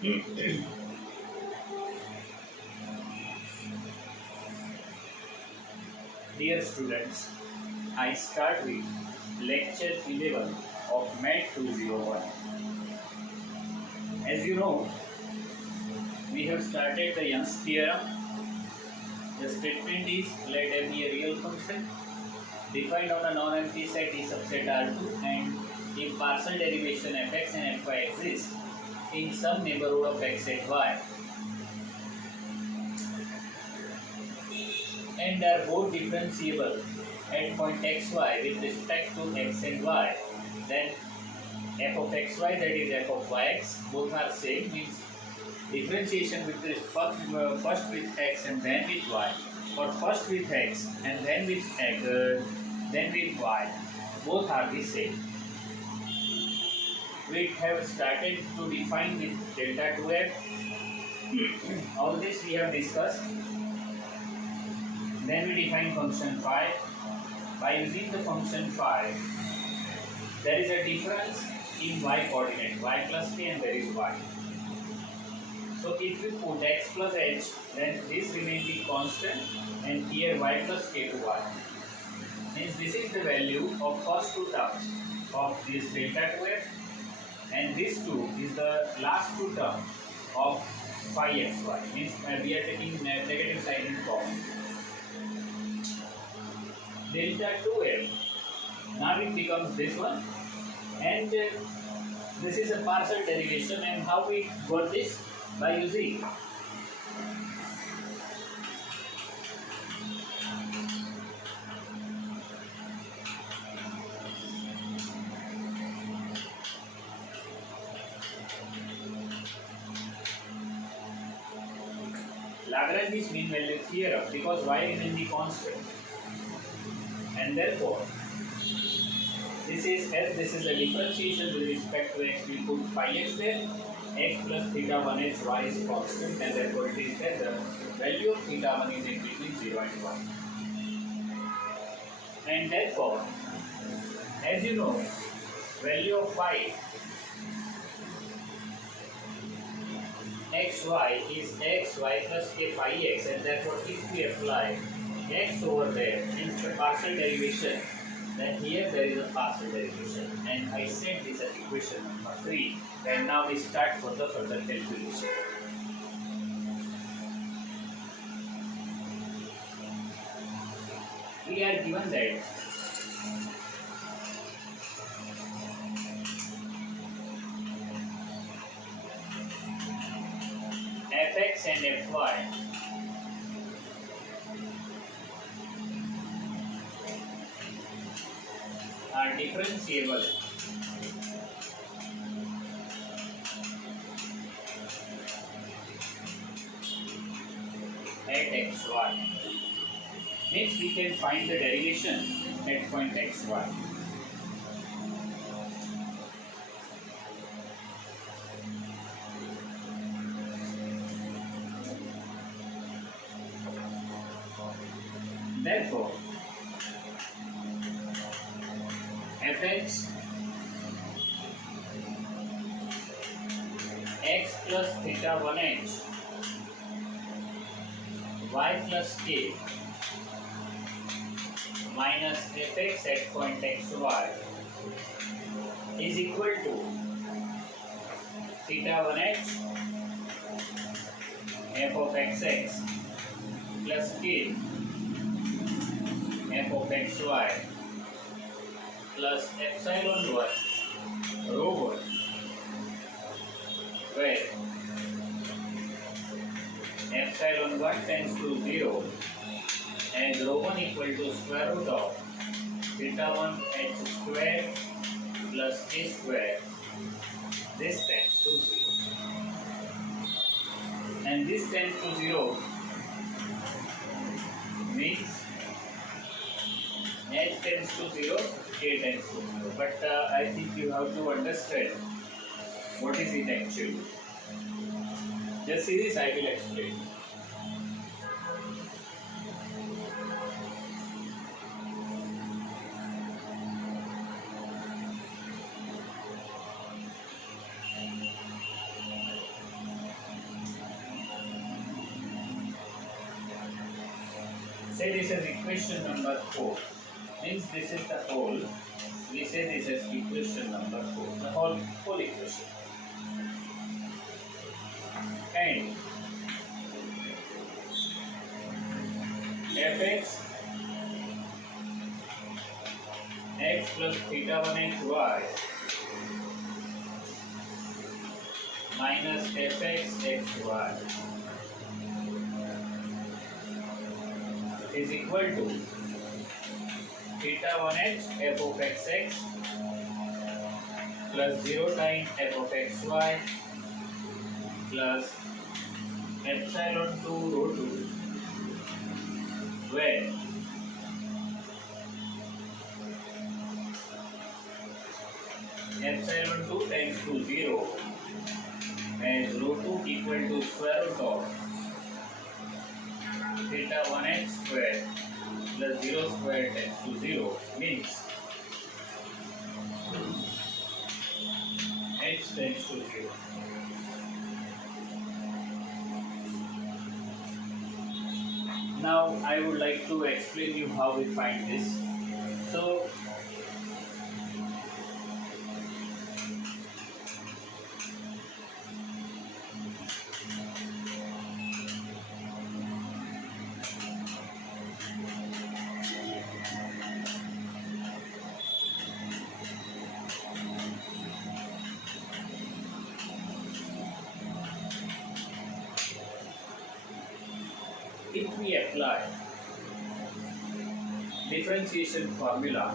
Dear students, I start with lecture 11 of Math 201. As you know, we have started the Young's theorem. The statement is let M be a real function defined on a non-empty set is subset R2 and if partial derivation fx and fy exist in some neighborhood of x and y and are both differentiable at point xy with respect to x and y, then f of xy, that is f of yx, both are same, means differentiation with first with x and then with y, or first with x and then with y, both are the same. We have started to define with delta 2f. All this we have discussed. Then we define function phi. By using the function phi, there is a difference in y coordinate, y plus k, and there is y. So if we put x plus h, then this remains the constant, and here y plus k to y. Means this is the value of first two terms of this delta 2f, and this 2 is the last two terms of phi xy. Means we are taking negative sign in form. Delta 2f, now it becomes this one, and this is a partial derivation. And how we got this? By using Lagrange's mean value theorem, because y remains the constant, and therefore this is as this is a differentiation with respect to x, we put phi x there, x plus theta 1h y is constant, and therefore it is that the value of theta 1 is in between 0 and 1. And therefore, as you know, value of phi xy is x y plus k phi x, and therefore if we apply x over there means the partial derivation, then here there is a partial derivation, and I said this as equation number 3, and now we start for the further calculation. We are given that fx and fy are differentiable at xy. Next we can find the derivation at point xy. Therefore, fx x plus theta 1h y plus k minus fx at point xy is equal to theta 1h f of xx plus k f of xy plus epsilon 1 rho 1, where epsilon 1 tends to 0 and rho 1 equal to square root of theta 1 h square plus k square. This tends to 0, and this tends to 0 means h tends to 0, k tends to 0. But I think you have to understand what is it actually. Just see this, I will explain. Say this is equation number 4. Means this is the whole. We say this is equation number 4. The whole equation. And fx x plus theta 1x y minus fx xy is equal to theta 1x f of xx plus 0 times f of xy plus epsilon 2 rho 2, where epsilon 2 tends to 0 and rho 2 equal to square root of theta 1x square plus 0 square tends to 0 means x tends to 0. Now I would like to explain you how we find this. So if we apply differentiation formula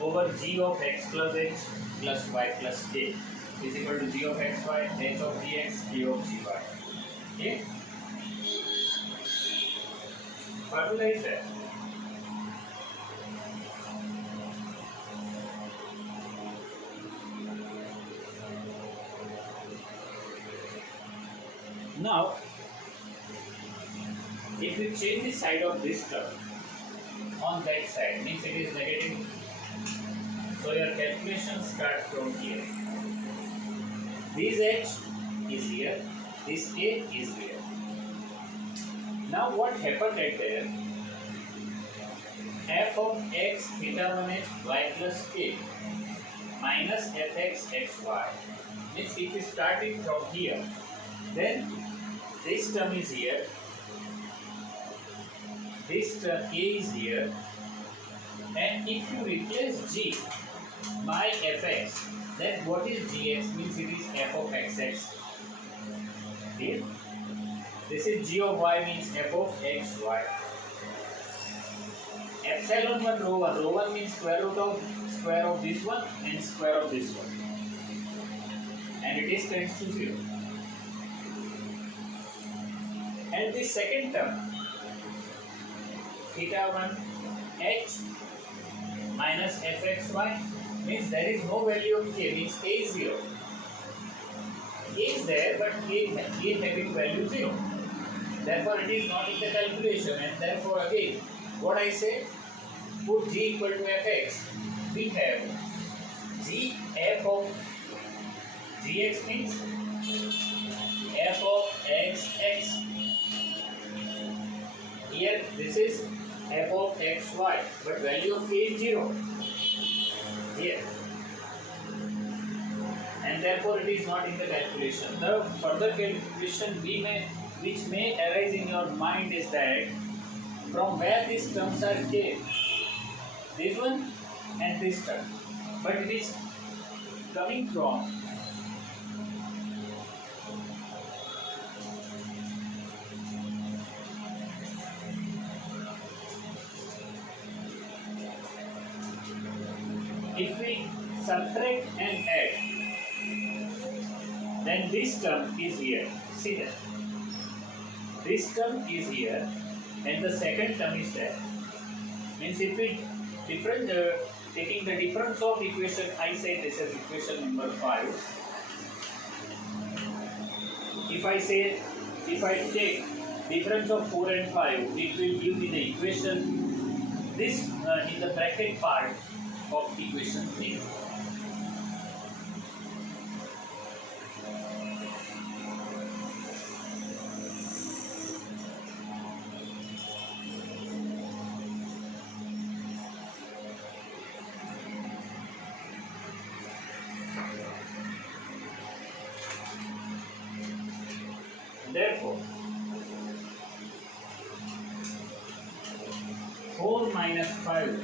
over g of x plus h plus y plus k is equal to g of xy, h of gx, k of gy. Okay? Formula is that. Now, if you change the side of this term on that side, means it is negative. So your calculation starts from here. This h is here, this k is here. Now what happened at there? F of x theta 1h y plus k minus fx xy. Means if we start it from here, then this term is here. This term a is here, and if you replace g by fx, then what is gx? Means it is f of xx. Here, this is g of y means f of xy. Epsilon 1 rho 1. Rho 1 means square of this one and square of this one, and it is tends to 0. And the second term, theta 1 h minus fxy, means there is no value of k, means k is 0. K is there, but k having value 0. Therefore, it is not in the calculation, and therefore again, what I say, put g equal to fx. We have g f of gx means f of xx. Here this is f of xy, but value of k is 0 here, and therefore it is not in the calculation. The further calculation which may arise in your mind is that from where these terms are k, this one and this term, but it is coming from if we subtract and add, then this term is here. See that? This term is here, and the second term is there. Means if we taking the difference of equation, I say this is equation number 5. If I take difference of 4 and 5, it will give me the equation. This in the bracket part of equation 3. Therefore, 4 minus 5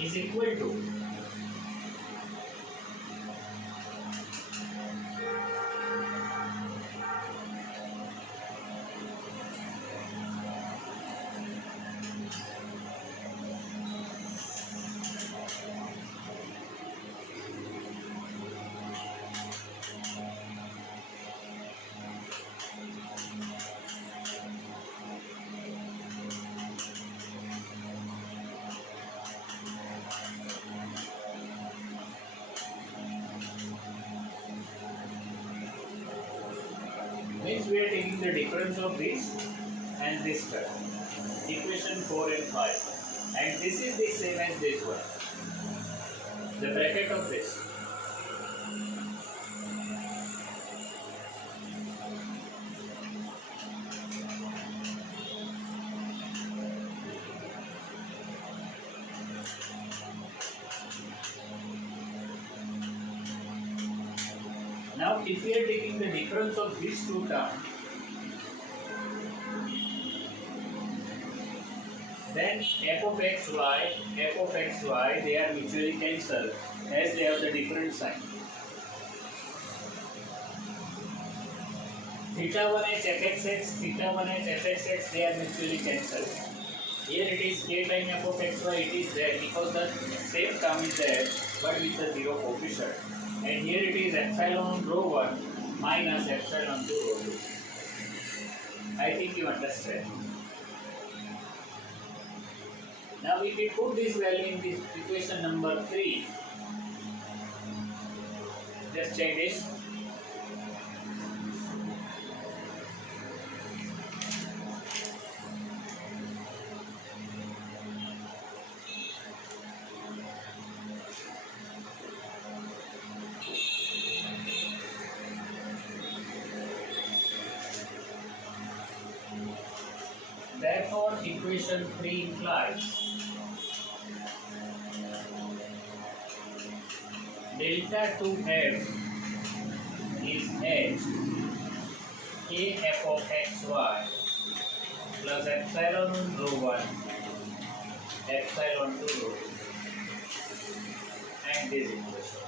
is equal to means we are taking the difference of this and this term. Equation 4 and 5. And this is the same as this one. The bracket of this. Now, if we are taking the difference of these two terms, then f of xy, they are mutually cancelled as they have the different sign. Theta 1h fxx, theta 1h fxx, they are mutually cancelled. Here it is k time f of xy, it is there because the same term is there but with the zero coefficient. And here it is epsilon rho 1 minus epsilon 2 rho 2. I think you understand. Now if we put this value in this equation number 3, just check this. Therefore, equation 3 implies delta 2f is h k f of xy plus epsilon rho 1 epsilon 2 rho 2 and this equation.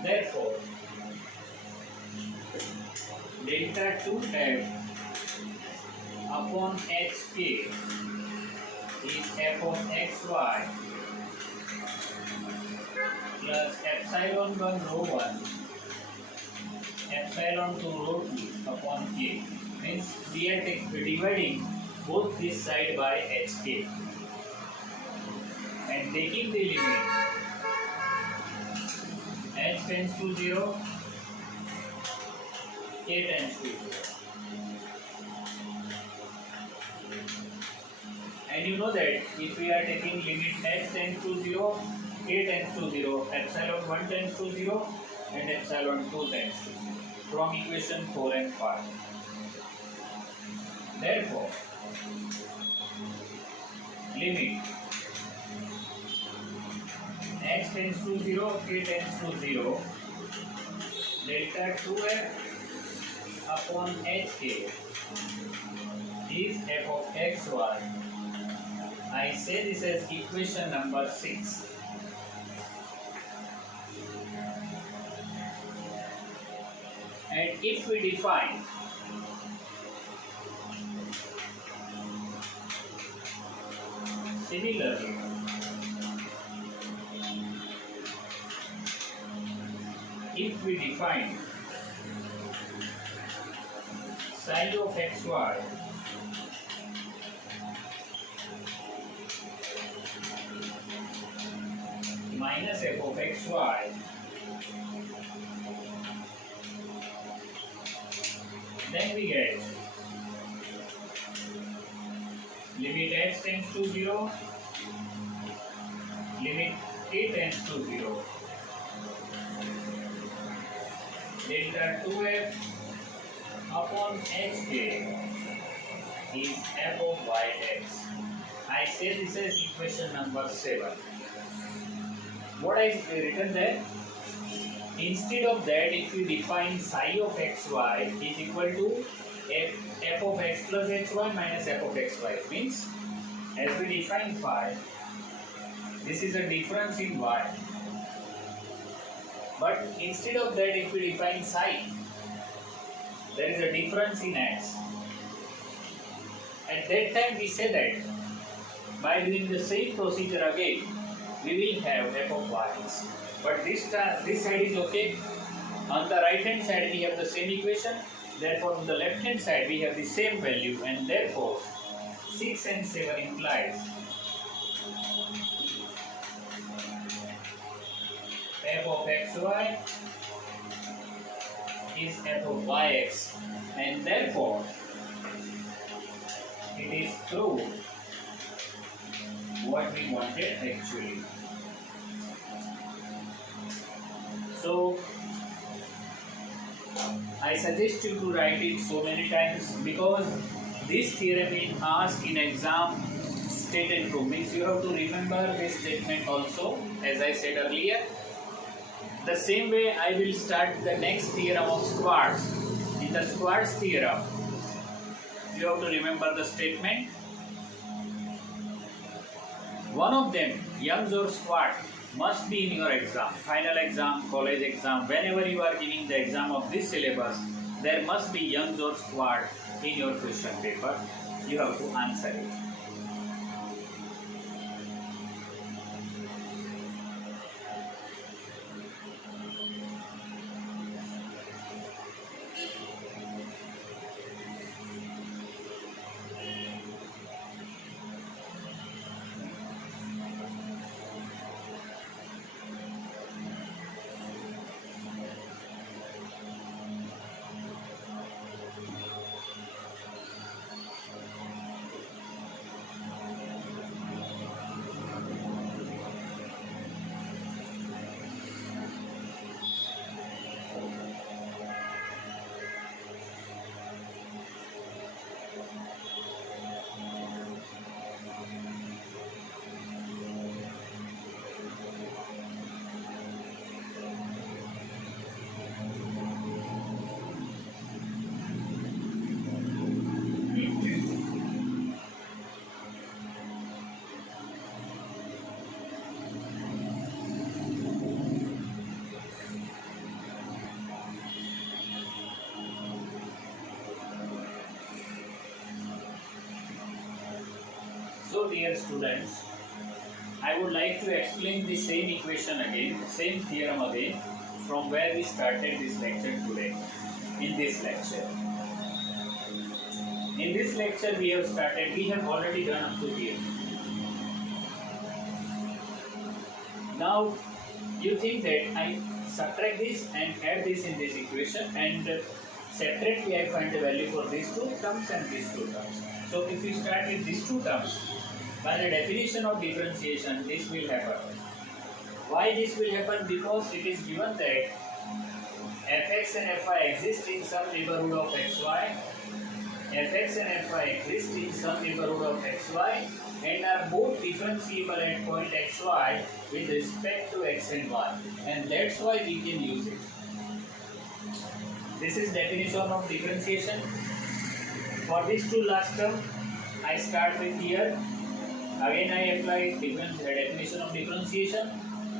Therefore, delta 2f upon hk is f of xy plus epsilon 1 rho 1 epsilon 2 rho 2 upon k. Means we are dividing both this side by hk and taking the limit h tends to 0, k tends to 0. And you know that if we are taking limit h tends to 0, k tends to 0, epsilon 1 tends to 0 and epsilon 2 tends to 0 from equation 4 and 5. Therefore, limit h tends to 0, k tends to 0, delta 2f upon hk is f of xy. I say this as equation number 6. And if we define similarly, if we define psi of xy minus f of xy then we get limit h tends to 0, limit k tends to 0 delta 2f upon hk is f of yx. I say this as equation number 7. What I written there? Instead of that, if you define psi of xy is equal to f of x plus hy minus f of xy. Means, as we define phi, this is a difference in y. But instead of that, if we define psi, there is a difference in x. At that time, we say that by doing the same procedure again, we will have f of y's. But this side is okay. On the right hand side, we have the same equation. Therefore, on the left hand side, we have the same value, and therefore, 6 and 7 implies f of xy is f of yx, and therefore, it is true what we wanted actually. So, I suggest you to write it so many times, because this theorem is asked in exam state and proof. Means you have to remember this statement also, as I said earlier. The same way I will start the next theorem of squares. In the squares theorem, you have to remember the statement. One of them, Young's or squat, must be in your exam, final exam, college exam. Whenever you are giving the exam of this syllabus, there must be Young's or squat in your question paper. You have to answer it. So dear students, I would like to explain the same equation again, same theorem again, from where we started this lecture today, in this lecture. In this lecture we have already done up to here. Now you think that I subtract this and add this in this equation, and separately I find the value for these two terms and these two terms. So if we start with these two terms, by the definition of differentiation, this will happen. Why this will happen? Because it is given that fx and fy exist in some neighborhood of xy, fx and fy exist in some neighborhood of xy, and are both differentiable at point xy with respect to x and y, and that's why we can use it. This is definition of differentiation. For these two last term, I start with here. Again I apply definition of differentiation.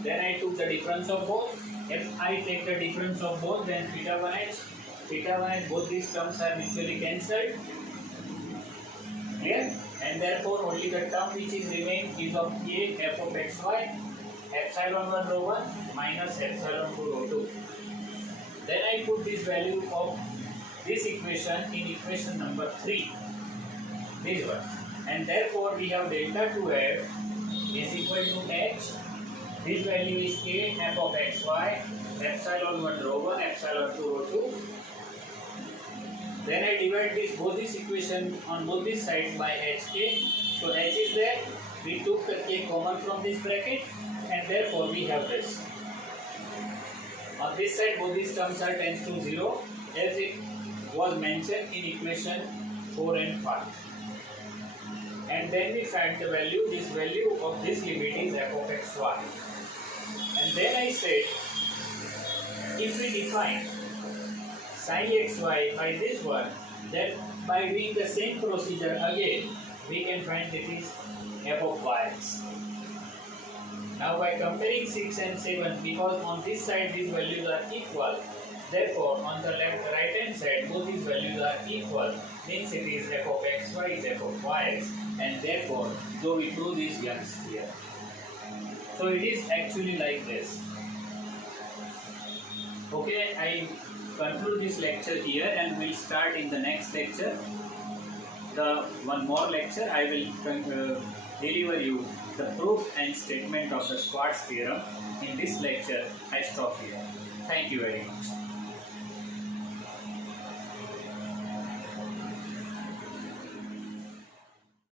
Then I took the difference of both. If I take the difference of both, then theta 1h, both these terms are mutually cancelled. Clear? And therefore only the term which is remained is of a f of xy, epsilon 1 rho 1 minus epsilon 2 rho 2. Then I put this value of this equation in equation number 3. This one. And therefore we have delta 2f is equal to h. This value is a f of xy, epsilon 1 rho 1, epsilon 2 rho 2. Then I divide both this equation on both these sides by hk. So h is there. We took the k common from this bracket, and therefore we have this. On this side, both these terms are tends to 0 as it was mentioned in equation 4 and 5. And then we find the value, this value of this limit is f of xy. And then I said, if we define sin xy by this one, then by doing the same procedure again, we can find that is f of yx. Now by comparing 6 and 7, because on this side these values are equal, therefore on the left right hand side both these values are equal, means it is f of xy is f of yx, and therefore so we prove these ones here. So it is actually like this. Okay, I conclude this lecture here and we'll start in the next lecture. The one more lecture I will deliver you the proof and statement of the Schwarz theorem. In this lecture I stop here. Thank you very much.